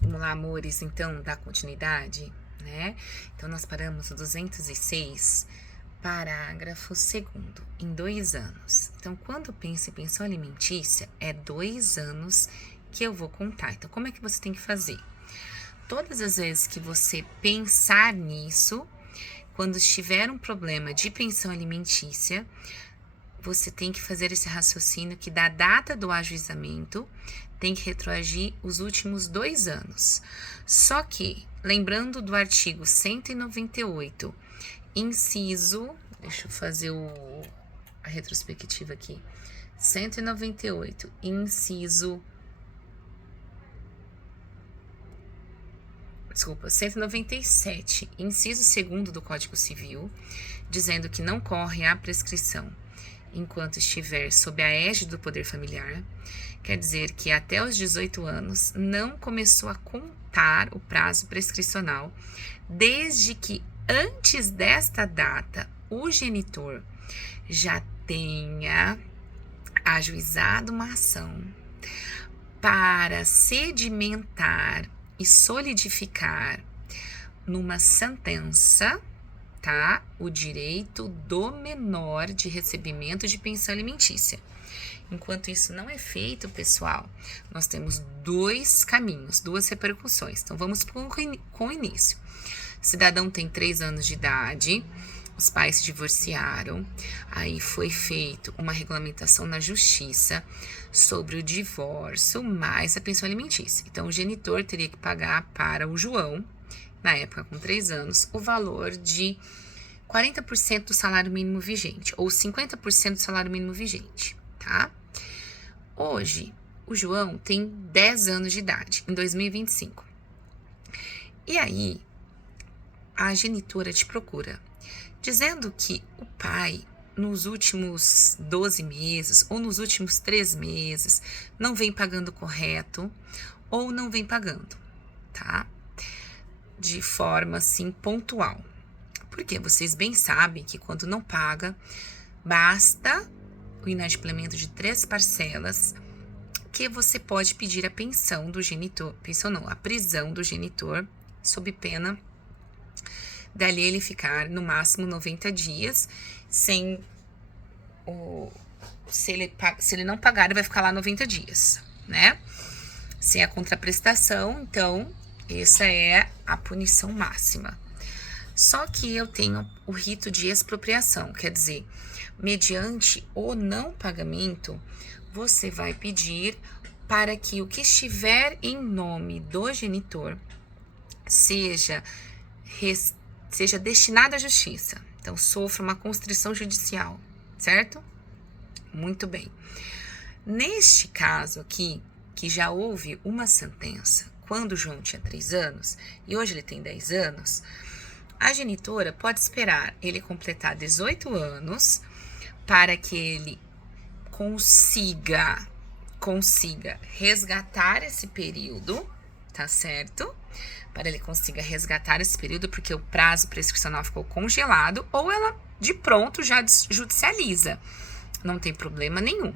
Vamos lá, amores, então, dar continuidade, né? Então, nós paramos no 206, parágrafo 2º, em 2 anos. Então, quando eu penso em pensão alimentícia, é 2 anos que eu vou contar. Então, como é que você tem que fazer? Todas as vezes que você pensar nisso, quando estiver um problema de pensão alimentícia, você tem que fazer esse raciocínio que da data do ajuizamento tem que retroagir os últimos 2 anos. Só que, lembrando do artigo 198, inciso, deixa eu fazer a retrospectiva aqui, 198, inciso, desculpa, 197, inciso 2º do Código Civil, dizendo que não corre a prescrição enquanto estiver sob a égide do poder familiar, quer dizer que até os 18 anos não começou a contar o prazo prescricional, desde que antes desta data o genitor já tenha ajuizado uma ação para sedimentar e solidificar numa sentença, tá? O direito do menor de recebimento de pensão alimentícia. Enquanto isso não é feito, pessoal, nós temos 2 caminhos, 2 repercussões. Então, vamos com o início. O cidadão tem 3 anos de idade, os pais se divorciaram, aí foi feita uma regulamentação na justiça sobre o divórcio mais a pensão alimentícia. Então, o genitor teria que pagar para o João, na época com 3 anos, o valor de 40% do salário mínimo vigente, ou 50% do salário mínimo vigente, tá? Hoje, o João tem 10 anos de idade, em 2025. E aí, a genitora te procura, dizendo que o pai, nos últimos 12 meses, ou nos últimos 3 meses, não vem pagando correto, ou não vem pagando, tá? De forma, assim, pontual. Porque vocês bem sabem que quando não paga, basta o inadimplemento de 3 parcelas que você pode pedir a pensão do genitor, pensão não, a prisão do genitor, sob pena dali ele ficar no máximo 90 dias sem se ele não pagar, ele vai ficar lá 90 dias, né? Sem a contraprestação, então essa é a punição máxima. Só que eu tenho o rito de expropriação, quer dizer, mediante o não pagamento, você vai pedir para que o que estiver em nome do genitor seja destinado à justiça. Então, sofra uma constrição judicial, certo? Muito bem. Neste caso aqui, que já houve uma sentença, quando o João tinha 3 anos e hoje ele tem 10 anos, a genitora pode esperar ele completar 18 anos para que ele consiga resgatar esse período, tá certo? Para ele consiga resgatar esse período, porque o prazo prescricional ficou congelado, ou ela de pronto já judicializa. Não tem problema nenhum.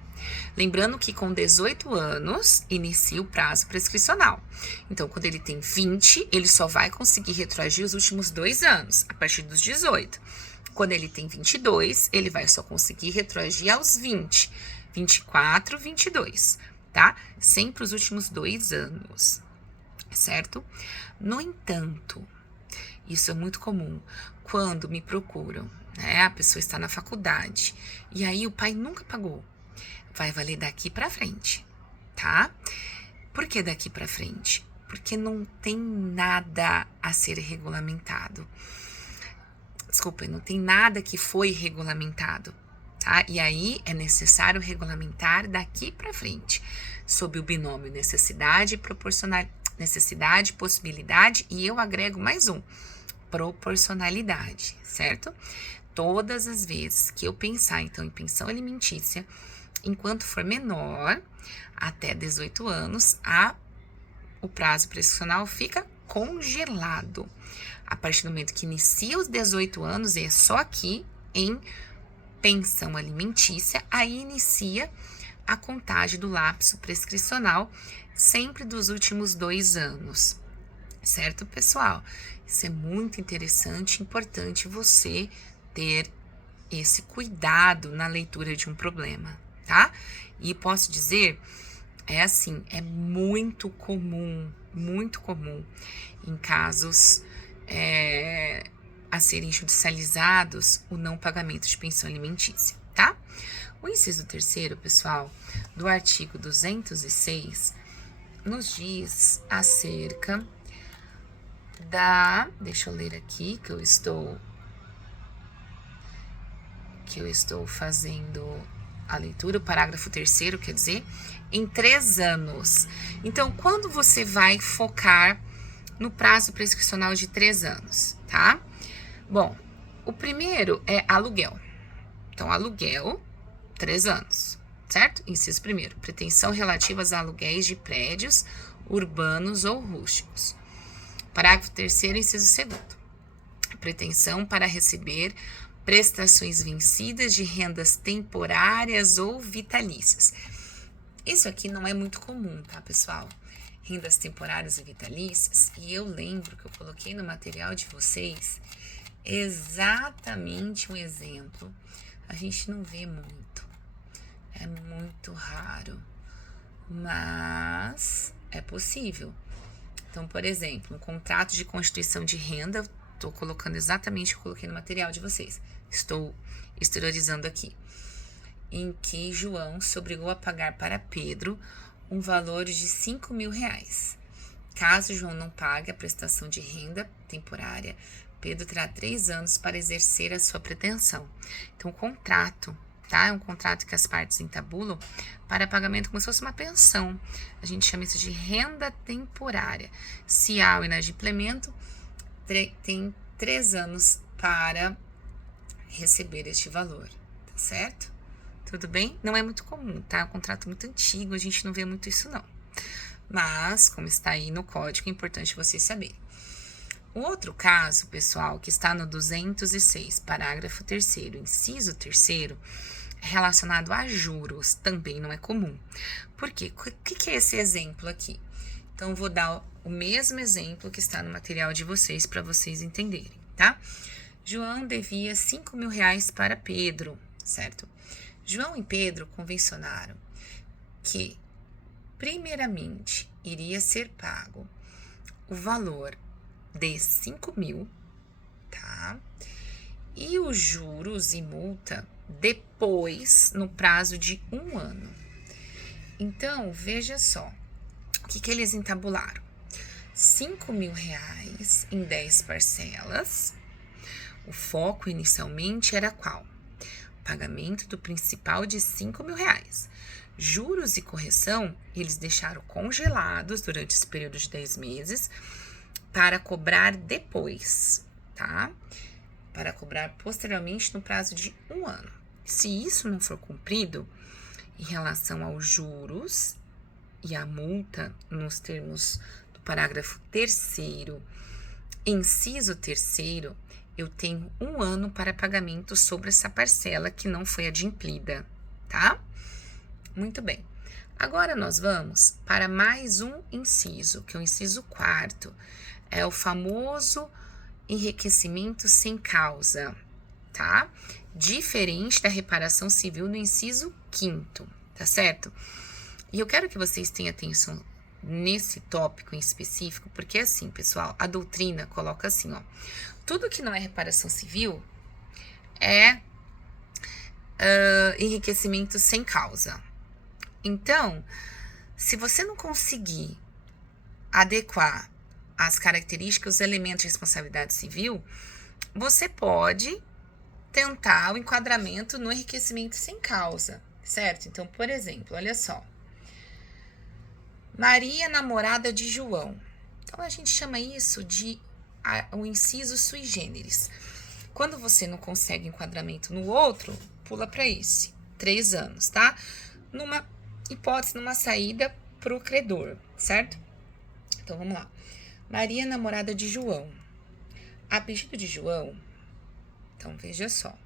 Lembrando que com 18 anos inicia o prazo prescricional. Então, quando ele tem 20, ele só vai conseguir retroagir os últimos 2 anos, a partir dos 18. Quando ele tem 22, ele vai só conseguir retroagir aos 20, 24, 22, tá? Sempre os últimos 2 anos, certo? No entanto, isso é muito comum quando me procuram, né? A pessoa está na faculdade e aí o pai nunca pagou. Vai valer daqui para frente, tá? Por que daqui para frente? Porque não tem nada a ser regulamentado. Desculpa, não tem nada que foi regulamentado, tá? E aí é necessário regulamentar daqui para frente, sob o binômio necessidade, necessidade, possibilidade, e eu agrego mais um, proporcionalidade, certo? Todas as vezes que eu pensar, então, em pensão alimentícia, enquanto for menor, até 18 anos, o prazo prescricional fica congelado. A partir do momento que inicia os 18 anos, é só aqui em pensão alimentícia, aí inicia a contagem do lapso prescricional sempre dos últimos 2 anos. Certo, pessoal? Isso é muito interessante e importante você ter esse cuidado na leitura de um problema, tá? E posso dizer, é assim, é muito comum em casos a serem judicializados o não pagamento de pensão alimentícia, tá? O inciso 3º, pessoal, do artigo 206, nos diz acerca deixa eu ler aqui que eu estou fazendo a leitura, o parágrafo 3º, quer dizer, em 3 anos. Então, quando você vai focar no prazo prescricional de 3 anos, tá? Bom, o primeiro é aluguel. Então, aluguel, 3 anos, certo? Inciso 1º, pretensão relativas a aluguéis de prédios urbanos ou rústicos. Parágrafo 3º, inciso 2º, pretensão para receber prestações vencidas de rendas temporárias ou vitalícias. Isso aqui não é muito comum, tá, pessoal? Rendas temporárias e vitalícias. E eu lembro que eu coloquei no material de vocês exatamente um exemplo. A gente não vê muito. É muito raro. Mas é possível. Então, por exemplo, um contrato de constituição de renda, estou colocando exatamente o que eu coloquei no material de vocês. Estou exteriorizando aqui. Em que João se obrigou a pagar para Pedro um valor de R$5.000. Caso João não pague a prestação de renda temporária, Pedro terá 3 anos para exercer a sua pretensão. Então, o contrato, tá? É um contrato que as partes entabulam para pagamento como se fosse uma pensão. A gente chama isso de renda temporária. Se há o inadimplemento, tem 3 anos para receber este valor, tá certo? Tudo bem? Não é muito comum, tá? É um contrato muito antigo, a gente não vê muito isso não. Mas, como está aí no código, é importante vocês saberem. O outro caso, pessoal, que está no 206, parágrafo 3º, inciso 3º, relacionado a juros, também não é comum. Por quê? O que é esse exemplo aqui? Então, vou dar o mesmo exemplo que está no material de vocês para vocês entenderem, tá? João devia R$5.000 para Pedro, certo? João e Pedro convencionaram que, primeiramente, iria ser pago o valor de 5.000, tá? E os juros e multa depois, no prazo de 1 ano. Então, veja só, o que eles entabularam? R$5.000 em 10 parcelas. O foco inicialmente era qual? Pagamento do principal de R$5.000. Juros e correção, eles deixaram congelados durante esse período de 10 meses para cobrar depois, tá? Para cobrar posteriormente no prazo de 1 ano. Se isso não for cumprido, em relação aos juros e à multa, nos termos do parágrafo 3º, inciso 3º, eu tenho 1 ano para pagamento sobre essa parcela que não foi adimplida, tá? Muito bem. Agora nós vamos para mais um inciso, que é o inciso 4º. É o famoso enriquecimento sem causa, tá? Diferente da reparação civil no inciso 5º, tá certo? E eu quero que vocês tenham atenção nesse tópico em específico, porque assim, pessoal, a doutrina coloca assim, ó, tudo que não é reparação civil é enriquecimento sem causa. Então, se você não conseguir adequar as características, os elementos de responsabilidade civil, você pode tentar o enquadramento no enriquecimento sem causa, certo? Então, por exemplo, olha só. Maria, namorada de João. Então, a gente chama isso de o inciso sui generis. Quando você não consegue enquadramento no outro, pula para esse. 3 anos, tá? Numa hipótese, numa saída para o credor, certo? Então, vamos lá. Maria, namorada de João. A pedido de João, então veja só.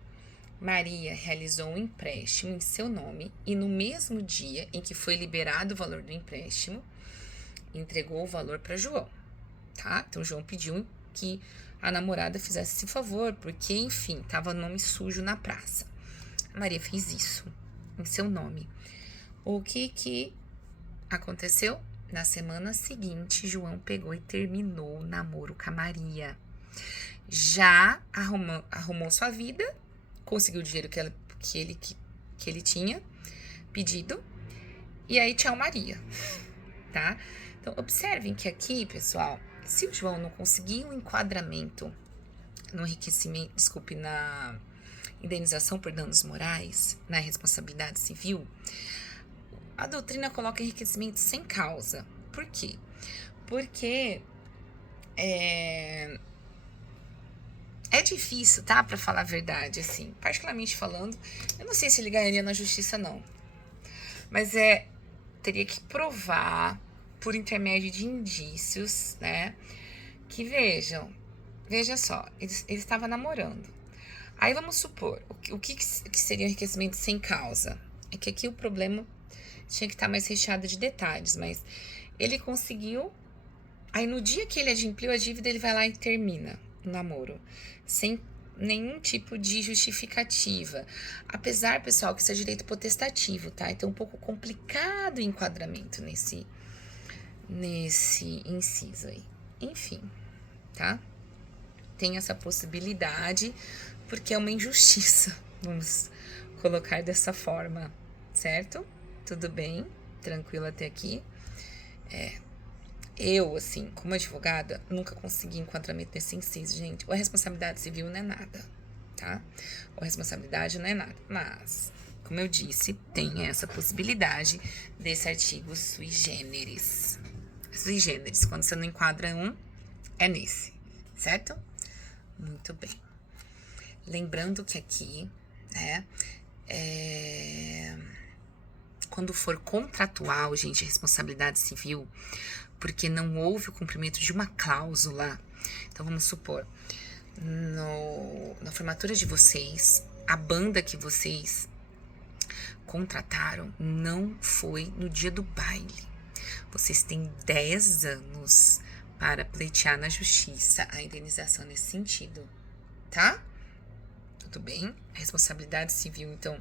Maria realizou um empréstimo em seu nome e no mesmo dia em que foi liberado o valor do empréstimo, entregou o valor para João, tá? Então João pediu que a namorada fizesse esse favor, porque, enfim, tava nome sujo na praça. A Maria fez isso em seu nome. O que aconteceu? Na semana seguinte, João pegou e terminou o namoro com a Maria. Já arrumou sua vida, conseguiu o dinheiro que ele tinha pedido, e aí tchau Maria, tá? Então, observem que aqui, pessoal, se o João não conseguir um enquadramento no enriquecimento, na indenização por danos morais, na responsabilidade civil, a doutrina coloca enriquecimento sem causa. Por quê? Porque é difícil, tá? Pra falar a verdade, assim. Particularmente falando, eu não sei se ele ganharia na justiça, não. Mas teria que provar, por intermédio de indícios, né? Que veja só, ele estava namorando. Aí vamos supor, o que seria um enriquecimento sem causa? É que aqui o problema tinha que estar mais recheado de detalhes, mas ele conseguiu. Aí no dia que ele adimpliu a dívida, ele vai lá e termina o namoro, sem nenhum tipo de justificativa. Apesar, pessoal, que isso é direito potestativo, tá? Então é um pouco complicado o enquadramento nesse inciso aí. Enfim, tá? Tem essa possibilidade, porque é uma injustiça, vamos colocar dessa forma, certo? Tudo bem? Tranquilo até aqui? Eu, assim, como advogada, nunca consegui enquadramento nesse inciso, gente. A responsabilidade civil não é nada, tá? A responsabilidade não é nada. Mas, como eu disse, tem essa possibilidade desse artigo sui generis. Sui generis, quando você não enquadra um, é nesse, certo? Muito bem. Lembrando que aqui, né, quando for contratual, gente, responsabilidade civil, porque não houve o cumprimento de uma cláusula. Então, vamos supor, na formatura de vocês, a banda que vocês contrataram não foi no dia do baile. Vocês têm 10 anos para pleitear na justiça a indenização nesse sentido, tá? Tudo bem? A responsabilidade civil, então,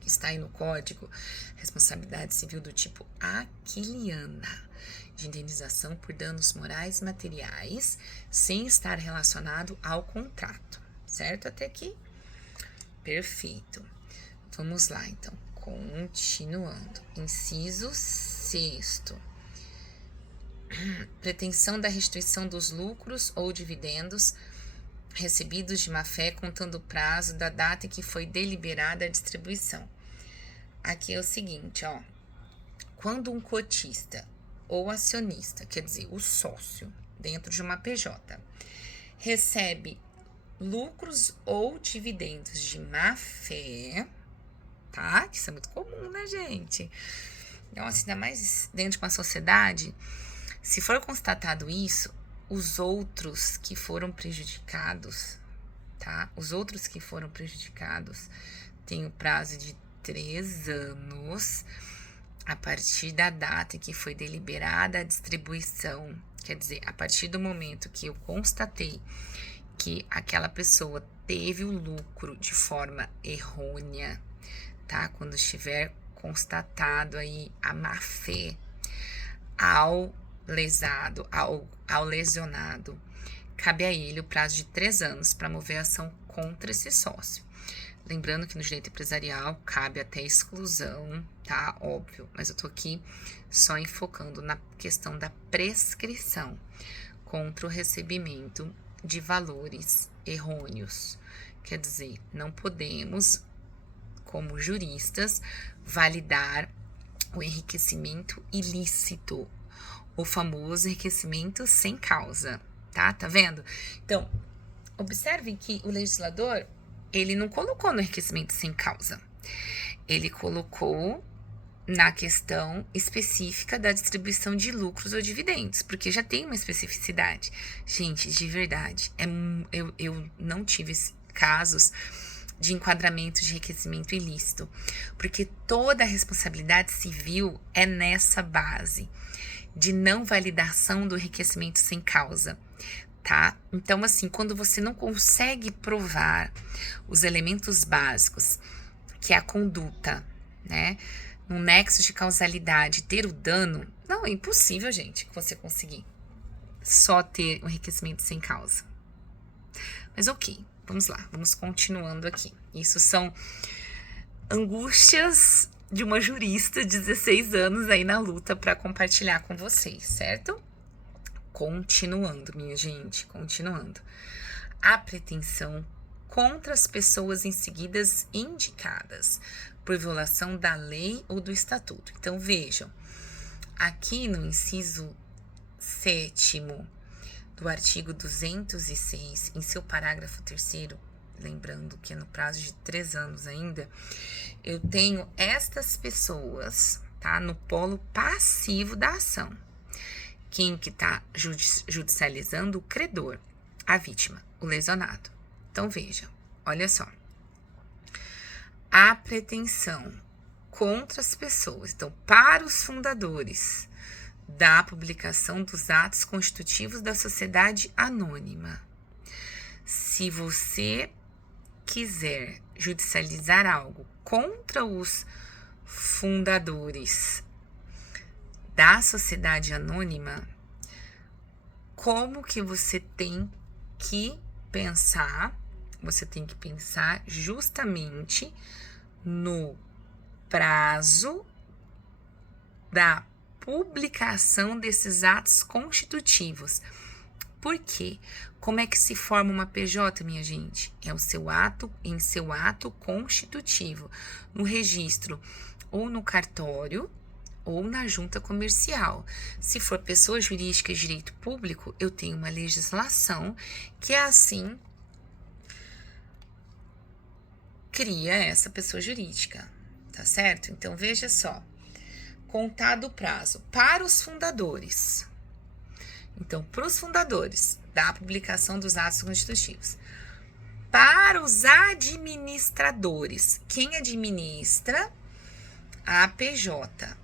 que está aí no código, responsabilidade civil do tipo aquiliana, de indenização por danos morais e materiais, sem estar relacionado ao contrato, certo? Até aqui? Perfeito. Vamos lá, então. Continuando. Inciso 6º. Pretensão da restituição dos lucros ou dividendos recebidos de má-fé, contando o prazo da data em que foi deliberada a distribuição. Aqui é o seguinte, ó. Quando um cotista ou acionista, quer dizer, o sócio, dentro de uma PJ, recebe lucros ou dividendos de má-fé, tá? Isso é muito comum, né, gente? Então, assim, ainda mais dentro de uma sociedade, se for constatado isso, os outros que foram prejudicados, tá? Os outros que foram prejudicados têm o prazo de 3 anos a partir da data em que foi deliberada a distribuição. Quer dizer, a partir do momento que eu constatei que aquela pessoa teve o lucro de forma errônea, tá? Quando estiver constatado aí a má-fé ao lesado, ao lesionado, cabe a ele o prazo de 3 anos para mover a ação contra esse sócio. Lembrando que no direito empresarial cabe até exclusão, tá? Óbvio, mas eu tô aqui só enfocando na questão da prescrição contra o recebimento de valores errôneos. Quer dizer, não podemos, como juristas, validar o enriquecimento ilícito, o famoso enriquecimento sem causa, tá? Tá vendo? Então, observem que o legislador, ele não colocou no enriquecimento sem causa. Ele colocou na questão específica da distribuição de lucros ou dividendos, porque já tem uma especificidade. Gente, de verdade, eu não tive casos de enquadramento de enriquecimento ilícito, porque toda a responsabilidade civil é nessa base. de não validação do enriquecimento sem causa, tá? Então, assim, quando você não consegue provar os elementos básicos, que é a conduta, né? No nexo de causalidade, ter o dano, não, é impossível, gente, que você conseguir só ter um enriquecimento sem causa. Mas ok, vamos lá, vamos continuando aqui. Isso são angústias de uma jurista de 16 anos aí na luta para compartilhar com vocês, certo? Continuando, minha gente, continuando. A pretensão contra as pessoas em seguidas indicadas por violação da lei ou do estatuto. Então, vejam, aqui no inciso 7º do artigo 206, em seu parágrafo 3º, lembrando que é no prazo de 3 anos ainda, eu tenho estas pessoas, tá, no polo passivo da ação. Quem que tá judicializando? O credor, a vítima, o lesionado. Então, veja, olha só. A pretensão contra as pessoas, então, para os fundadores da publicação dos atos constitutivos da sociedade anônima. Se você quiser judicializar algo contra os fundadores da sociedade anônima, como que você tem que pensar? Você tem que pensar justamente no prazo da publicação desses atos constitutivos. Por quê? Como é que se forma uma PJ, minha gente? É o seu ato, em seu ato constitutivo, no registro ou no cartório ou na junta comercial. Se for pessoa jurídica de direito público, eu tenho uma legislação que assim cria essa pessoa jurídica, tá certo? Então, veja só. Contado o prazo para os fundadores. Então, para os fundadores da publicação dos atos constitutivos. Para os administradores, quem administra? A PJ.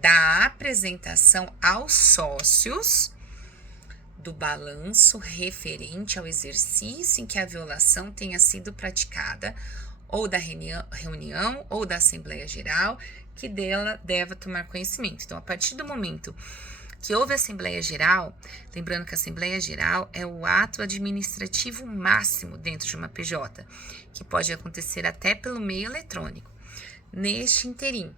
Da apresentação aos sócios do balanço referente ao exercício em que a violação tenha sido praticada, ou da reunião ou da Assembleia Geral, que dela deva tomar conhecimento. Então, a partir do momento que houve Assembleia Geral, lembrando que a Assembleia Geral é o ato administrativo máximo dentro de uma PJ, que pode acontecer até pelo meio eletrônico. Neste interim,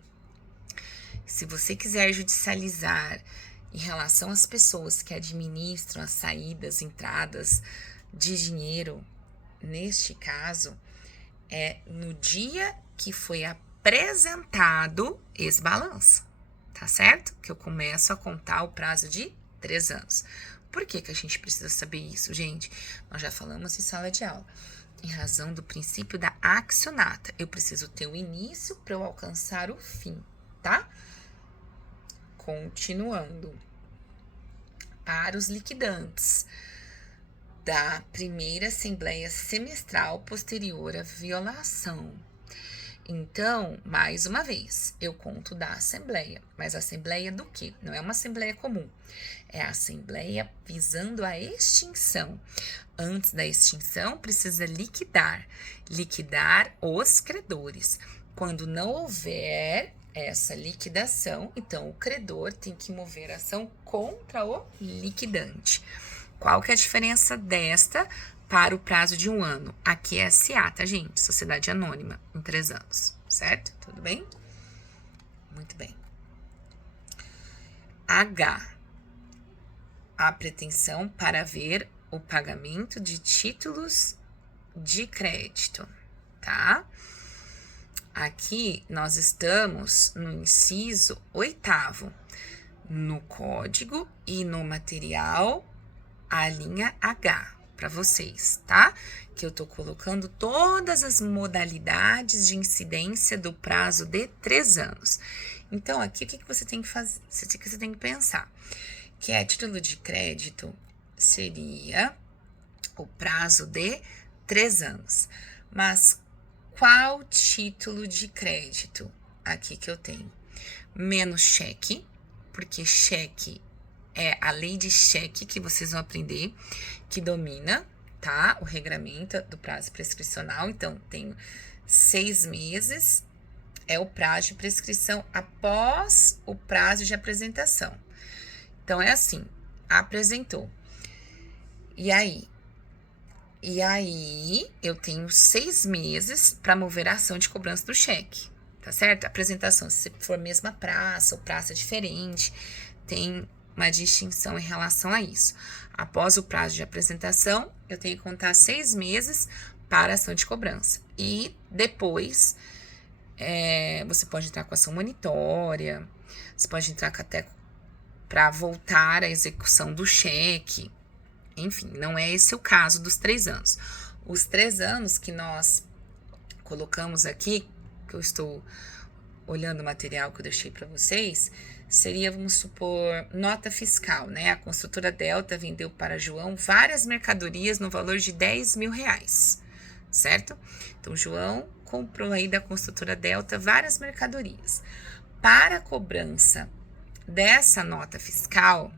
se você quiser judicializar em relação às pessoas que administram as saídas, entradas de dinheiro, neste caso, é no dia que foi apresentado esse balanço, tá certo? Que eu começo a contar o prazo de 3 anos. Por que que a gente precisa saber isso, gente? Nós já falamos em sala de aula. Em razão do princípio da accionata. Eu preciso ter o início para eu alcançar o fim, tá? Continuando. Para os liquidantes da primeira assembleia semestral posterior à violação. Então, mais uma vez, eu conto da assembleia. Mas a assembleia do quê? Não é uma assembleia comum. É a assembleia visando a extinção. Antes da extinção, precisa liquidar. Liquidar os credores. Quando não houver essa liquidação, então o credor tem que mover ação contra o liquidante. Qual que é a diferença desta para o prazo de 1 ano? Aqui é SA, tá, gente? Sociedade anônima, em 3 anos, certo? Tudo bem? Muito bem. H. A pretensão para ver o pagamento de títulos de crédito, tá? Aqui nós estamos no inciso 8º, no código e no material, a linha H, para vocês, tá? Que eu tô colocando todas as modalidades de incidência do prazo de 3 anos. Então, aqui, o que você tem que fazer? Você tem que pensar que a título de crédito seria o prazo de 3 anos. Mas qual título de crédito? Aqui que eu tenho. Menos cheque, porque cheque é a lei de cheque que vocês vão aprender, que domina, tá? O regramento do prazo prescricional. Então, tenho 6 meses, é o prazo de prescrição após o prazo de apresentação. Então, é assim, apresentou. E aí, eu tenho 6 meses para mover a ação de cobrança do cheque, tá certo? Apresentação, se for mesma praça ou praça diferente, tem uma distinção em relação a isso. Após o prazo de apresentação, eu tenho que contar 6 meses para a ação de cobrança. E depois, você pode entrar com ação monitória, você pode entrar até para voltar à execução do cheque. Enfim, não é esse o caso dos 3 anos. Os 3 anos que nós colocamos aqui, que eu estou olhando o material que eu deixei para vocês, seria, vamos supor, nota fiscal, né? A construtora Delta vendeu para João várias mercadorias no valor de R$10.000, certo? Então, João comprou aí da construtora Delta várias mercadorias. Para a cobrança dessa nota fiscal,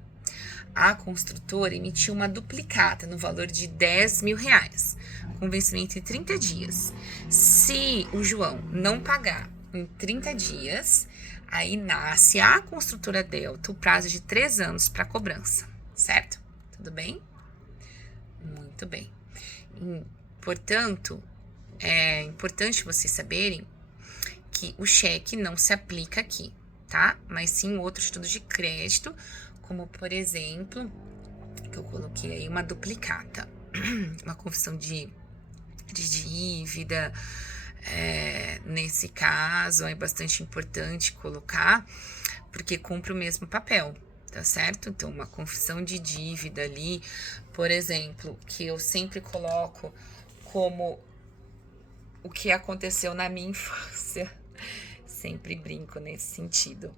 a construtora emitiu uma duplicata no valor de R$10.000, com vencimento em 30 dias. Se o João não pagar em 30 dias, aí nasce a construtora Delta o prazo de 3 anos para cobrança, certo? Tudo bem? Muito bem. Portanto, é importante vocês saberem que o cheque não se aplica aqui, tá? Mas sim outros títulos de crédito, como, por exemplo, que eu coloquei aí uma duplicata, uma confissão de dívida. Nesse caso, é bastante importante colocar, porque cumpre o mesmo papel, tá certo? Então, uma confissão de dívida ali, por exemplo, que eu sempre coloco como o que aconteceu na minha infância. Sempre brinco nesse sentido.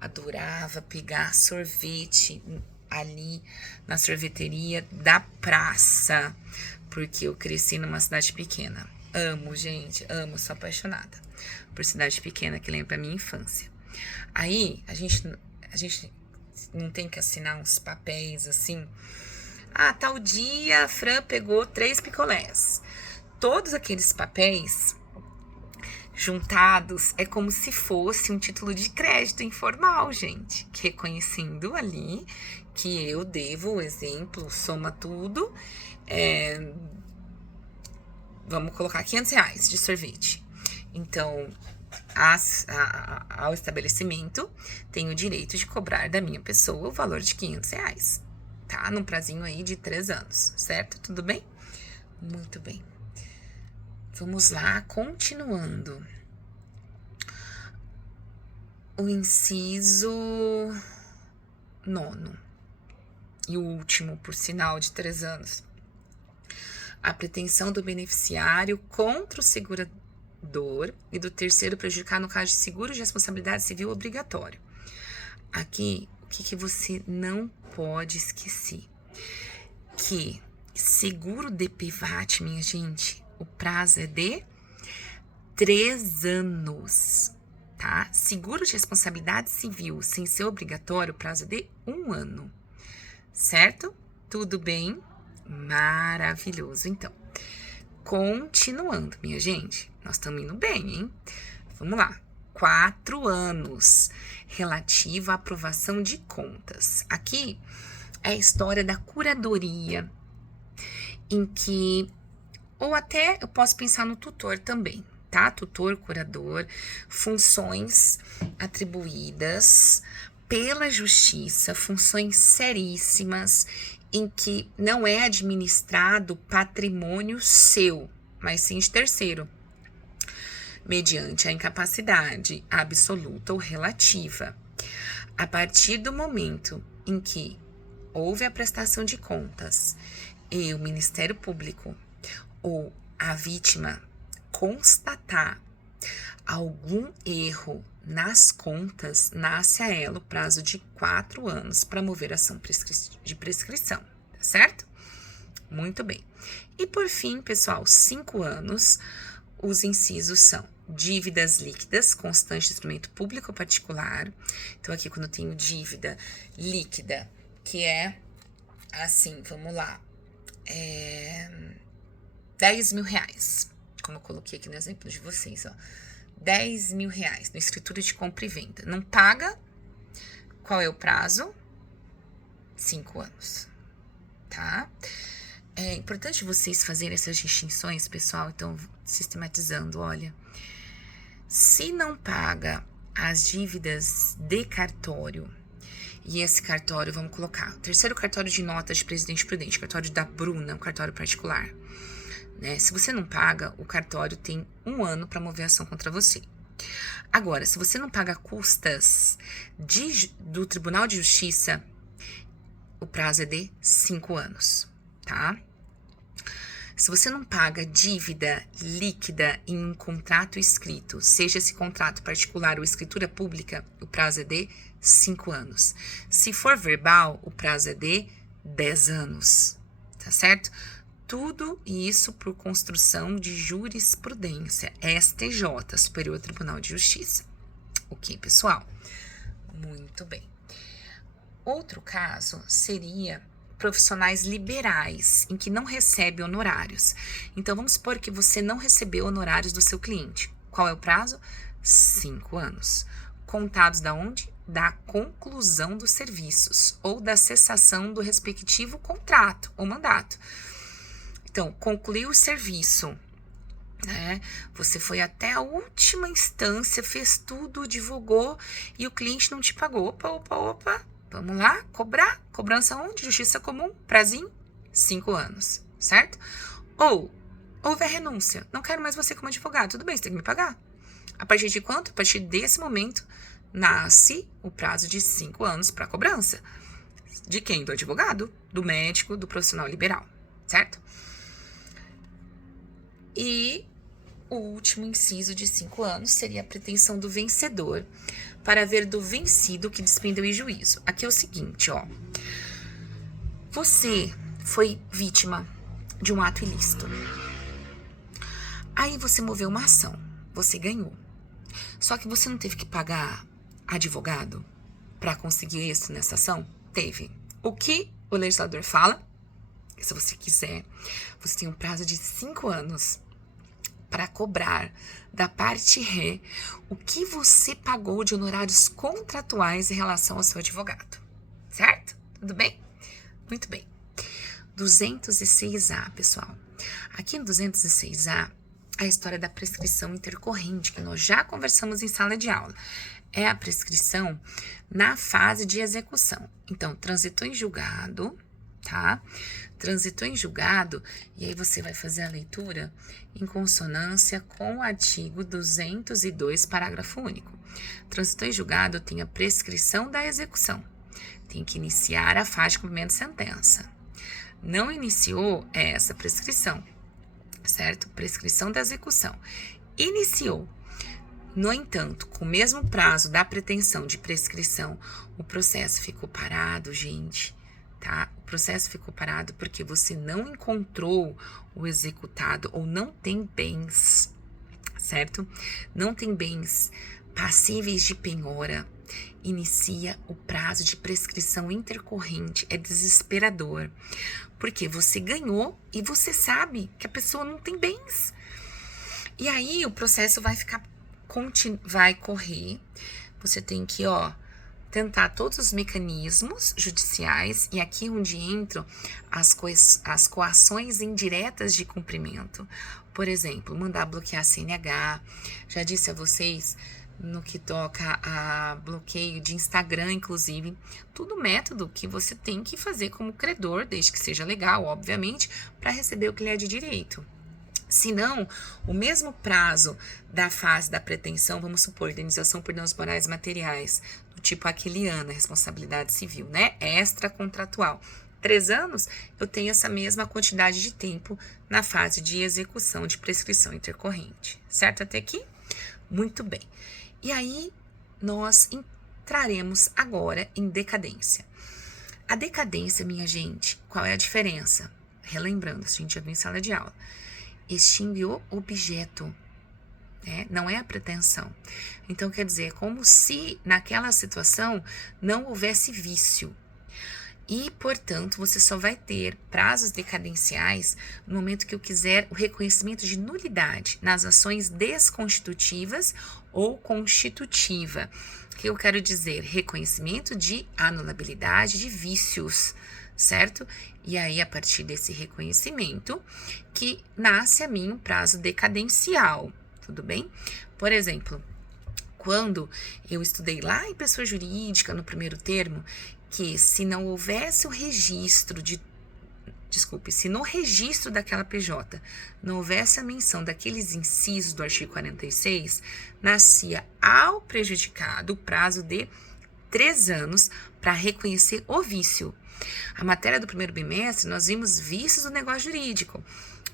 Adorava pegar sorvete ali na sorveteria da praça, porque eu cresci numa cidade pequena. Amo, gente, amo, sou apaixonada por cidade pequena, que lembra a minha infância. Aí, a gente não tem que assinar uns papéis assim. Tal dia a Fran pegou 3 picolés. Todos aqueles papéis juntados é como se fosse um título de crédito informal, gente, reconhecendo ali que eu devo o exemplo, soma tudo, vamos colocar R$500 de sorvete. Então, ao estabelecimento, tem o direito de cobrar da minha pessoa o valor de R$500, tá? Num prazinho aí de 3 anos, certo? Tudo bem? Muito bem. Vamos lá, continuando. O inciso 9, e o último, por sinal, de 3 anos. A pretensão do beneficiário contra o segurador e do terceiro prejudicar no caso de seguro de responsabilidade civil obrigatório. Aqui, o que você não pode esquecer? Que seguro de PVAT, minha gente, o prazo é de 3 anos, tá? Seguro de responsabilidade civil sem ser obrigatório, o prazo é de 1 ano, certo? Tudo bem? Maravilhoso. Então, continuando, minha gente, nós estamos indo bem, hein? Vamos lá. 4 anos, relativo à aprovação de contas. Aqui é a história da curadoria, em que, ou até eu posso pensar no tutor também, tá? Tutor, curador, funções atribuídas pela justiça, funções seríssimas, em que não é administrado patrimônio seu, mas sim de terceiro, mediante a incapacidade absoluta ou relativa. A partir do momento em que houve a prestação de contas e o Ministério Público ou a vítima constatar algum erro nas contas, nasce a ela o prazo de 4 anos para mover ação de prescrição, tá certo? Muito bem. E por fim, pessoal, 5 anos, os incisos são dívidas líquidas, constantes de instrumento público ou particular. Então, aqui quando eu tenho dívida líquida, que é assim, vamos lá, 10 mil reais, como eu coloquei aqui no exemplo de vocês, ó, 10 mil reais, no escritura de compra e venda. Não paga, qual é o prazo? 5 anos, tá? É importante vocês fazerem essas distinções, pessoal, então, sistematizando, olha, se não paga as dívidas de cartório, e esse cartório, vamos colocar, o terceiro cartório de notas de Presidente Prudente, cartório da Bruna, um cartório particular, né? Se você não paga, o cartório tem 1 ano para mover ação contra você. Agora, se você não paga custas do Tribunal de Justiça, o prazo é de 5 anos, tá? Se você não paga dívida líquida em um contrato escrito, seja esse contrato particular ou escritura pública, o prazo é de 5 anos. Se for verbal, o prazo é de 10 anos, tá certo? Tudo isso por construção de jurisprudência, STJ, Superior Tribunal de Justiça. Ok, pessoal? Muito bem. Outro caso seria profissionais liberais, em que não recebe honorários. Então, vamos supor que você não recebeu honorários do seu cliente. Qual é o prazo? 5 anos. Contados da onde? Da conclusão dos serviços ou da cessação do respectivo contrato ou mandato. Então, concluiu o serviço, né? Você foi até a última instância, fez tudo, divulgou e o cliente não te pagou. Opa. Vamos lá, cobrar. Cobrança onde? Justiça comum, prazinho, 5 anos, certo? Ou, houve a renúncia. Não quero mais você como advogado. Tudo bem, você tem que me pagar. A partir de quanto? A partir desse momento, nasce o prazo de 5 anos para cobrança. De quem? Do advogado, do médico, do profissional liberal, certo? E o último inciso de 5 anos seria a pretensão do vencedor para ver do vencido que despendeu em juízo. Aqui é o seguinte, ó. Você foi vítima de um ato ilícito. Aí você moveu uma ação, você ganhou. Só que você não teve que pagar advogado para conseguir êxito nessa ação? Teve. O que o legislador fala? Se você quiser, você tem um prazo de 5 anos para cobrar da parte ré o que você pagou de honorários contratuais em relação ao seu advogado. Certo? Tudo bem? Muito bem. 206A, pessoal. Aqui no 206A, a história da prescrição intercorrente, que nós já conversamos em sala de aula. É a prescrição na fase de execução. Então, transitou em julgado, tá? Transitou em julgado, e aí você vai fazer a leitura em consonância com o artigo 202, parágrafo único. Transitou em julgado tem a prescrição da execução. Tem que iniciar a fase de cumprimento de sentença. Não iniciou essa prescrição, certo? Prescrição da execução. Iniciou. No entanto, com o mesmo prazo da pretensão de prescrição, o processo ficou parado, gente, tá? O processo ficou parado porque você não encontrou o executado ou não tem bens, certo? Não tem bens passíveis de penhora. Inicia o prazo de prescrição intercorrente. É desesperador, porque você ganhou e você sabe que a pessoa não tem bens. E aí o processo vai correr. Você tem que, tentar todos os mecanismos judiciais, e aqui onde entram as coações indiretas de cumprimento. Por exemplo, mandar bloquear a CNH. Já disse a vocês, no que toca a bloqueio de Instagram, inclusive, tudo método que você tem que fazer como credor, desde que seja legal, obviamente, para receber o que lhe é de direito. Se não, o mesmo prazo da fase da pretensão, vamos supor, indenização por danos morais e materiais, do tipo aquiliana, responsabilidade civil, né? Extracontratual. 3 anos, eu tenho essa mesma quantidade de tempo na fase de execução de prescrição intercorrente. Certo até aqui? Muito bem. E aí, nós entraremos agora em decadência. A decadência, minha gente, qual é a diferença? Relembrando, a gente já viu em sala de aula. Extingue o objeto, né? Não é a pretensão. Então, quer dizer, é como se naquela situação não houvesse vício. E, portanto, você só vai ter prazos decadenciais no momento que eu quiser o reconhecimento de nulidade nas ações desconstitutivas ou constitutiva. O que eu quero dizer? Reconhecimento de anulabilidade de vícios, certo? E aí, a partir desse reconhecimento, que nasce a mim um prazo decadencial, tudo bem? Por exemplo, quando eu estudei lá em pessoa jurídica, no primeiro termo, que se não houvesse o registro se no registro daquela PJ não houvesse a menção daqueles incisos do artigo 46, nascia ao prejudicado o prazo de 3 anos para reconhecer o vício. A matéria do primeiro bimestre, nós vimos vícios do negócio jurídico,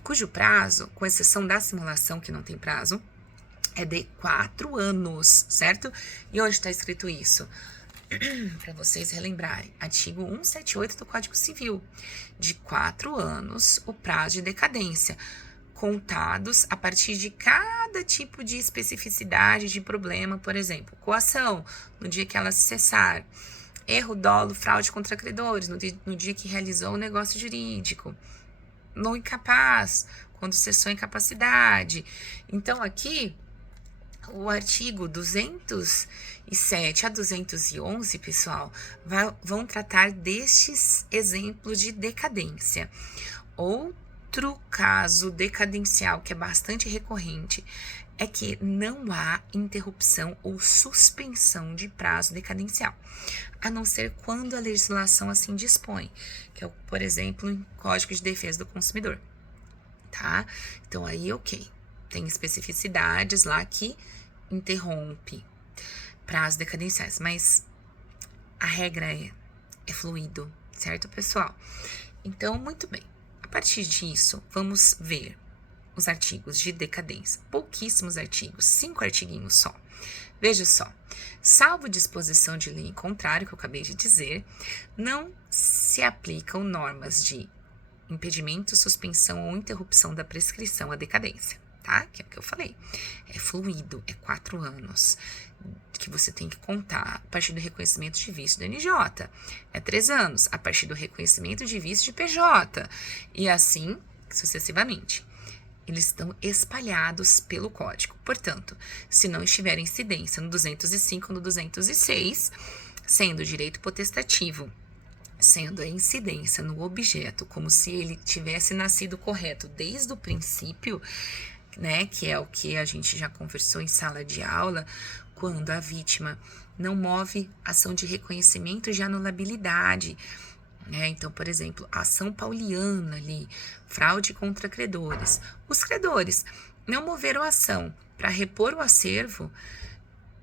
cujo prazo, com exceção da simulação, que não tem prazo, é de 4 anos, certo? E onde está escrito isso? Para vocês relembrarem, artigo 178 do Código Civil, de 4 anos o prazo de decadência, contados a partir de cada tipo de especificidade de problema, por exemplo, coação, no dia que ela cessar, erro, dolo, fraude contra credores, no dia que realizou o negócio jurídico, no incapaz, quando cessou a incapacidade. Então, aqui, o artigo 207 a 211, pessoal, vão tratar destes exemplos de decadência. Outro caso decadencial que é bastante recorrente é que não há interrupção ou suspensão de prazo decadencial, a não ser quando a legislação assim dispõe, que é, por exemplo, em Código de Defesa do Consumidor, tá? Então, aí, ok, tem especificidades lá que interrompe prazos decadenciais, mas a regra é fluido, certo, pessoal? Então, muito bem. A partir disso, vamos ver os artigos de decadência. Pouquíssimos artigos, 5 artiguinhos só. Veja só, salvo disposição de lei em contrário, que eu acabei de dizer, não se aplicam normas de impedimento, suspensão ou interrupção da prescrição à decadência, tá? Que é o que eu falei. É fluido, é 4 anos que você tem que contar a partir do reconhecimento de vício do NJ. É 3 anos a partir do reconhecimento de vício de PJ. E assim, sucessivamente. Eles estão espalhados pelo código. Portanto, se não estiver incidência no 205, no 206, sendo direito potestativo, sendo a incidência no objeto, como se ele tivesse nascido correto desde o princípio, né, que é o que a gente já conversou em sala de aula, quando a vítima não move ação de reconhecimento de anulabilidade, né? Então, por exemplo, a ação pauliana ali, fraude contra credores. Os credores não moveram ação para repor o acervo.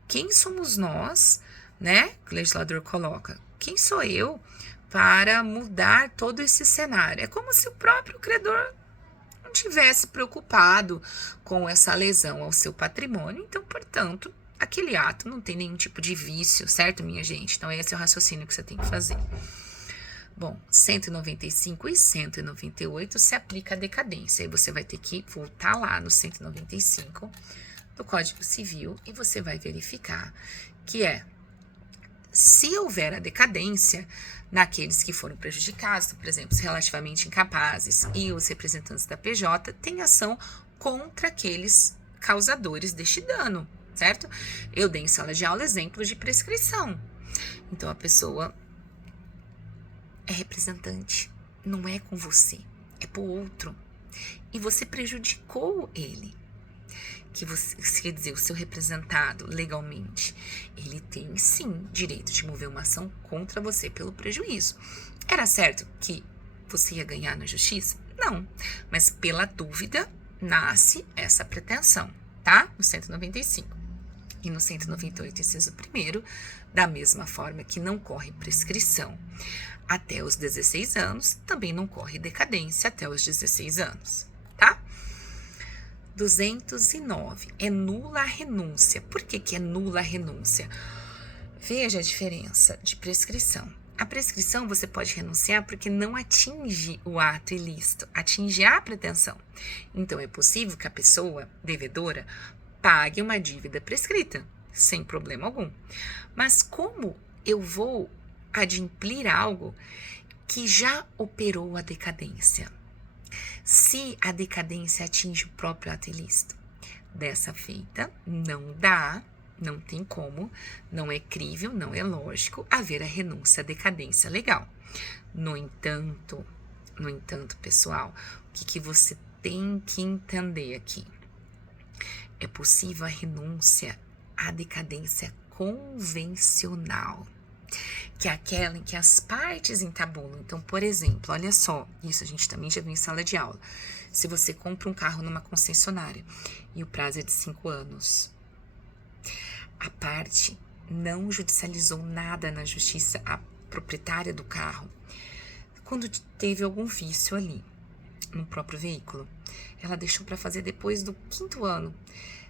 Quem somos nós, né? Que o legislador coloca. Quem sou eu para mudar todo esse cenário? É como se o próprio credor não tivesse preocupado com essa lesão ao seu patrimônio. Então, portanto, aquele ato não tem nenhum tipo de vício, certo, minha gente? Então, esse é o raciocínio que você tem que fazer. Bom, 195 e 198 se aplica a decadência. Aí você vai ter que voltar lá no 195 do Código Civil e você vai verificar que se houver a decadência naqueles que foram prejudicados, por exemplo, os relativamente incapazes e os representantes da PJ, tem ação contra aqueles causadores deste dano, certo? Eu dei em sala de aula exemplos de prescrição. Então, a pessoa é representante, não é com você, é pro outro. E você prejudicou ele. Que você, quer dizer, o seu representado legalmente, ele tem sim direito de mover uma ação contra você pelo prejuízo. Era certo que você ia ganhar na justiça? Não, mas pela dúvida nasce essa pretensão, tá? No 195. E no 198, inciso 1º, da mesma forma que não corre prescrição até os 16 anos, também não corre decadência até os 16 anos, tá? 209, é nula a renúncia. Por que é nula a renúncia? Veja a diferença de prescrição. A prescrição você pode renunciar porque não atinge o ato ilícito, atinge a pretensão. Então, é possível que a pessoa devedora pague uma dívida prescrita, sem problema algum. Mas como eu vou adimplir algo que já operou a decadência? Se a decadência atinge o próprio ato ilícito, dessa feita, não dá, não tem como, não é crível, não é lógico haver a renúncia à decadência legal. No entanto, pessoal, o que você tem que entender aqui? É possível a renúncia à decadência convencional, que é aquela em que as partes entabulam. Então, por exemplo, olha só, isso a gente também já viu em sala de aula. Se você compra um carro numa concessionária e o prazo é de 5 anos, a parte não judicializou nada na justiça, a proprietária do carro, quando teve algum vício ali no próprio veículo, ela deixou para fazer depois do 5º ano.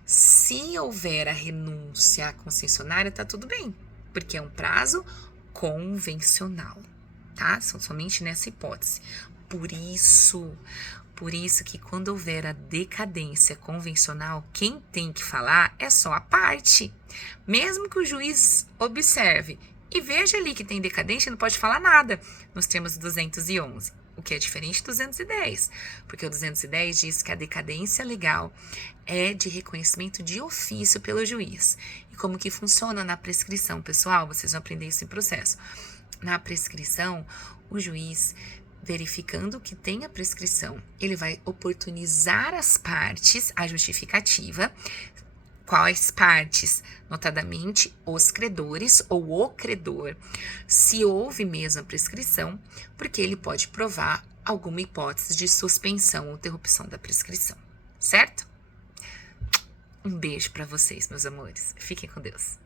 Se houver a renúncia à concessionária, tá tudo bem, porque é um prazo convencional, tá? São somente nessa hipótese. Por isso que quando houver a decadência convencional, quem tem que falar é só a parte. Mesmo que o juiz observe e veja ali que tem decadência, não pode falar nada nos termos do 211, o que é diferente do 210, porque o 210 diz que a decadência legal é de reconhecimento de ofício pelo juiz. E como que funciona na prescrição, pessoal? Vocês vão aprender isso em processo. Na prescrição, o juiz, verificando que tem a prescrição, ele vai oportunizar as partes, a justificativa. Quais partes? Notadamente, os credores ou o credor, se houve mesmo a prescrição, porque ele pode provar alguma hipótese de suspensão ou interrupção da prescrição, certo? Um beijo para vocês, meus amores. Fiquem com Deus.